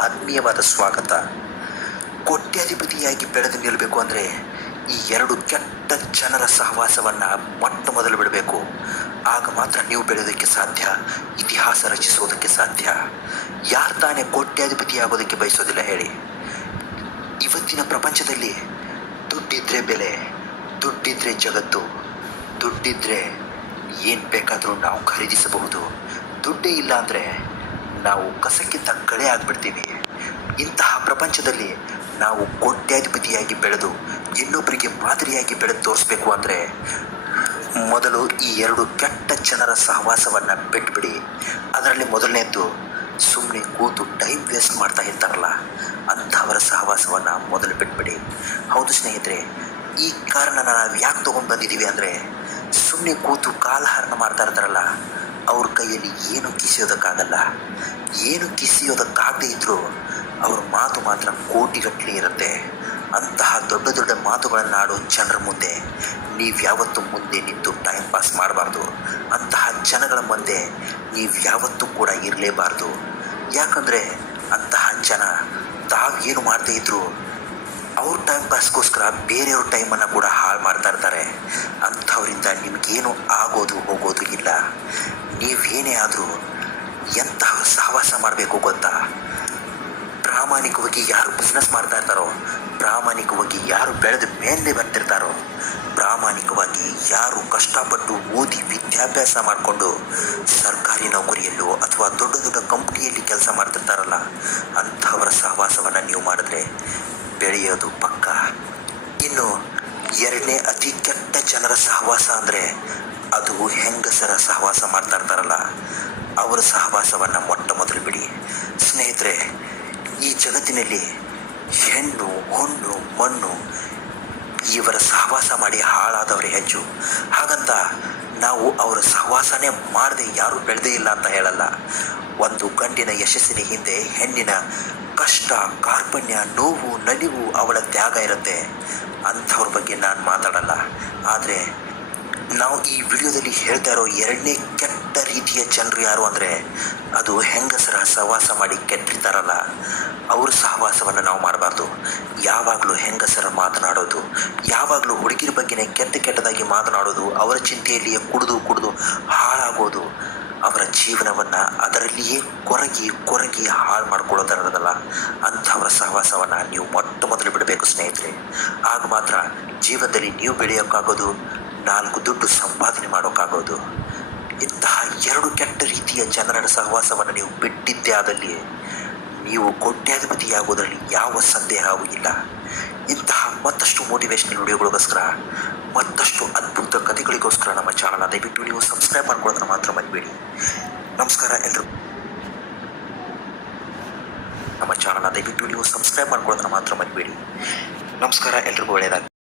ಆತ್ಮೀಯವಾದ ಸ್ವಾಗತ. ಕೋಟ್ಯಾಧಿಪತಿಯಾಗಿ ಬೆಳೆದು ನಿಲ್ಲಬೇಕು ಅಂದರೆ ಈ ಎರಡು ಕೆಟ್ಟ ಜನರ ಸಹವಾಸವನ್ನು ಮೊಟ್ಟ ಮೊದಲು ಬಿಡಬೇಕು. ಆಗ ಮಾತ್ರ ನೀವು ಬೆಳೆಯೋದಕ್ಕೆ ಸಾಧ್ಯ, ಇತಿಹಾಸ ರಚಿಸೋದಕ್ಕೆ ಸಾಧ್ಯ. ಯಾರು ತಾನೇ ಕೋಟ್ಯಾಧಿಪತಿ ಆಗೋದಕ್ಕೆ ಬಯಸೋದಿಲ್ಲ ಹೇಳಿ. ಇವತ್ತಿನ ಪ್ರಪಂಚದಲ್ಲಿ ದುಡ್ಡಿದ್ರೆ ಬೆಲೆ, ದುಡ್ಡಿದ್ರೆ ಜಗತ್ತು, ದುಡ್ಡಿದ್ರೆ ಏನು ಬೇಕಾದರೂ ನಾವು ಖರೀದಿಸಬಹುದು. ದುಡ್ಡೇ ಇಲ್ಲ ಅಂದರೆ ನಾವು ಕಸಕ್ಕೆ ಕಳೆ ಆಗಿಬಿಡ್ತೀವಿ. ಇಂತಹ ಪ್ರಪಂಚದಲ್ಲಿ ನಾವು ಕೋಟ್ಯಾಧಿಪತಿಯಾಗಿ ಬೆಳೆದು ಇನ್ನೊಬ್ಬರಿಗೆ ಮಾದರಿಯಾಗಿ ಬೆಳೆದು ತೋರಿಸ್ಬೇಕು ಅಂದರೆ ಮೊದಲು ಈ ಎರಡು ಕೆಟ್ಟ ಜನರ ಸಹವಾಸವನ್ನು ಬಿಟ್ಬಿಡಿ. ಅದರಲ್ಲಿ ಮೊದಲನೇದ್ದು ಸುಮ್ಮನೆ ಕೂತು ಟೈಮ್ ವೇಸ್ಟ್ ಮಾಡ್ತಾ ಇರ್ತಾರಲ್ಲ, ಅಂಥವರ ಸಹವಾಸವನ್ನು ಮೊದಲು ಬಿಟ್ಬಿಡಿ. ಹೌದು ಸ್ನೇಹಿತರೆ, ಈ ಕಾರಣ ನಾವು ಯಾಕೆ ತೊಗೊಂಡು ಬಂದಿದ್ದೀವಿ ಅಂದರೆ ಸುಮ್ಮನೆ ಕೂತು ಕಾಲಹರಣ ಮಾಡ್ತಾ ಇರ್ತಾರಲ್ಲ ಅವ್ರ ಕೈಯಲ್ಲಿ ಏನು ಕಿಸಿಯೋದಕ್ಕಾಗಲ್ಲ, ಏನು ಕಿಸಿಯೋದಕ್ಕಾಗದೇ ಇದ್ದರೂ ಅವ್ರ ಮಾತು ಮಾತ್ರ ಕೋಟಿಗಟ್ಟಲೆ ಇರುತ್ತೆ. ಅಂತಹ ದೊಡ್ಡ ದೊಡ್ಡ ಮಾತುಗಳನ್ನು ಆಡೋ ಜನರ ಮುಂದೆ ನೀವು ಯಾವತ್ತೂ ಮುಂದೆ ನಿಂತು ಟೈಮ್ ಪಾಸ್ ಮಾಡಬಾರ್ದು. ಅಂತಹ ಜನಗಳ ಮುಂದೆ ನೀವು ಯಾವತ್ತೂ ಕೂಡ ಇರಲೇಬಾರ್ದು. ಯಾಕಂದರೆ ಅಂತಹ ಜನ ತಾವೇನು ಮಾಡದೇ ಇದ್ದರೂ ಅವ್ರ ಟೈಮ್ ಪಾಸ್ಗೋಸ್ಕರ ಬೇರೆಯವ್ರ ಟೈಮನ್ನು ಕೂಡ ಹಾಳು ಮಾಡ್ತಾ ಇರ್ತಾರೆ. ಅಂಥವರಿಂದ ನಿಮಗೇನು ಆಗೋದು ಹೋಗೋದು ಇಲ್ಲ. ನೀವೇನೇ ಆದರೂ ಎಂತಹ ಸಹವಾಸ ಮಾಡಬೇಕು ಗೊತ್ತಾ? ಪ್ರಾಮಾಣಿಕವಾಗಿ ಯಾರು ಬಿಸ್ನೆಸ್ ಮಾಡ್ತಾ ಇರ್ತಾರೋ, ಪ್ರಾಮಾಣಿಕವಾಗಿ ಯಾರು ಬೆಳೆದು ಮೇಲೆ ಬರ್ತಿರ್ತಾರೋ ಪ್ರಾಮಾಣಿಕವಾಗಿ ಯಾರು ಕಷ್ಟಪಟ್ಟು ಓದಿ ವಿದ್ಯಾಭ್ಯಾಸ ಮಾಡಿಕೊಂಡು ಸರ್ಕಾರಿ ನೌಕರಿಯಲ್ಲೋ ಅಥವಾ ದೊಡ್ಡ ದೊಡ್ಡ ಕಂಪ್ನಿಯಲ್ಲಿ ಕೆಲಸ ಮಾಡ್ತಿರ್ತಾರಲ್ಲ, ಅಂಥವರ ಸಹವಾಸವನ್ನು ನೀವು ಮಾಡಿದ್ರೆ ಬೆಳೆಯೋದು ಪಕ್ಕ? ಇನ್ನು ಎರಡನೇ ಅತಿ ಕೆಟ್ಟ ಜನರ ಸಹವಾಸ ಅಂದರೆ ಅದು ಹೆಂಗಸರ ಸಹವಾಸ ಮಾಡ್ತಾ ಇರ್ತಾರಲ್ಲ, ಅವರ ಸಹವಾಸವನ್ನು ಮೊಟ್ಟ ಮೊದಲು ಬಿಡಿ. ಸ್ನೇಹಿತರೆ, ಈ ಜಗತ್ತಿನಲ್ಲಿ ಹೆಣ್ಣು, ಹೊಣ್ಣು, ಮಣ್ಣು ಇವರ ಸಹವಾಸ ಮಾಡಿ ಹಾಳಾದವರೇ ಹೆಚ್ಚು ಹಾಗಂತ ನಾವು ಅವರ ಸಹವಾಸನೇ ಮಾಡದೆ ಯಾರೂ ಬೆಳೆದೇ ಇಲ್ಲ ಅಂತ ಹೇಳಲ್ಲ. ಒಂದು ಗಂಡಿನ ಯಶಸ್ಸಿನ ಹಿಂದೆ ಹೆಣ್ಣಿನ ಕಷ್ಟ, ಕಾರ್ಪಣ್ಯ, ನೋವು, ನಲಿವು ಅವಳ ತ್ಯಾಗ ಇರುತ್ತೆ. ಅಂಥವ್ರ ಬಗ್ಗೆ ನಾನು ಮಾತಾಡಲ್ಲ. ಆದರೆ ನಾವು ಈ ವಿಡಿಯೋದಲ್ಲಿ ಹೇಳ್ತಾ ಇರೋ ಎರಡನೇ ಕೆಟ್ಟ ರೀತಿಯ ಜನರು ಯಾರು ಅಂದರೆ ಅದು ಹೆಂಗಸರ ಸಹವಾಸ ಮಾಡಿ ಕೆಟ್ಟಿರ್ತಾರಲ್ಲ, ಅವರು ಸಹವಾಸವನ್ನು ನಾವು ಮಾಡಬಾರ್ದು. ಯಾವಾಗಲೂ ಹೆಂಗಸರ ಮಾತನಾಡೋದು, ಯಾವಾಗಲೂ ಹುಡುಗಿರ ಬಗ್ಗೆನೇ ಕೆಟ್ಟ ಕೆಟ್ಟದಾಗಿ ಮಾತನಾಡೋದು, ಅವರ ಚಿಂತೆಯಲ್ಲಿಯೇ ಕುಡಿದು ಕುಡಿದು ಹಾಳಾಗೋದು, ಅವರ ಜೀವನವನ್ನು ಅದರಲ್ಲಿಯೇ ಕೊರಗಿ ಕೊರಗಿ ಹಾಳು ಮಾಡ್ಕೊಳ್ಳೋದರದಲ್ಲ ಅಂಥವರ ಸಹವಾಸವನ್ನು ನೀವು ಮೊಟ್ಟ ಮೊದಲು ಬಿಡಬೇಕು ಸ್ನೇಹಿತರೆ. ಆಗ ಮಾತ್ರ ಜೀವನದಲ್ಲಿ ನೀವು ಬೆಳೆಯೋಕ್ಕಾಗೋದು ನಾಲ್ಕು ದುಡ್ಡು ಸಂಪಾದನೆ ಮಾಡೋಕ್ಕಾಗೋದು. ಇಂತಹ ಎರಡು ಕೆಟ್ಟ ರೀತಿಯ ಜನರ ಸಹವಾಸವನ್ನು ನೀವು ಬಿಟ್ಟಿದ್ದೇ ಆದಲ್ಲಿ ನೀವು ಕೋಟ್ಯಾಧಿಪತಿಯಾಗೋದರಲ್ಲಿ ಯಾವ ಸಂದೇಹವೂ ಇಲ್ಲ. ಇಂತಹ ಮತ್ತಷ್ಟು ಮೋಟಿವೇಶ್ನಲ್ ವಿಡಿಯೋಗಳಿಗೋಸ್ಕರ, ಮತ್ತಷ್ಟು ಅದ್ಭುತ ಕಥೆಗಳಿಗೋಸ್ಕರ ನಮ್ಮ ಚಾನಲ್ನ ದಯವಿಟ್ಟು ನೀವು ಸಬ್ಸ್ಕ್ರೈಬ್ ಮಾಡ್ಕೊಳ್ಳೋದನ್ನು ಮಾತ್ರ ಮರಿಬೇಡಿ. ನಮಸ್ಕಾರ ಎಲ್ಲರೂ ನಮ್ಮ ಚಾನಲ್ನ ದಯವಿಟ್ಟು ನೀವು ಸಬ್ಸ್ಕ್ರೈಬ್ ಮಾಡ್ಕೊಳ್ಳೋದನ್ನು ಮಾತ್ರ ಮರಿಬೇಡಿ. ನಮಸ್ಕಾರ ಎಲ್ರಿಗೂ ಒಳ್ಳೆಯದಾಗಿ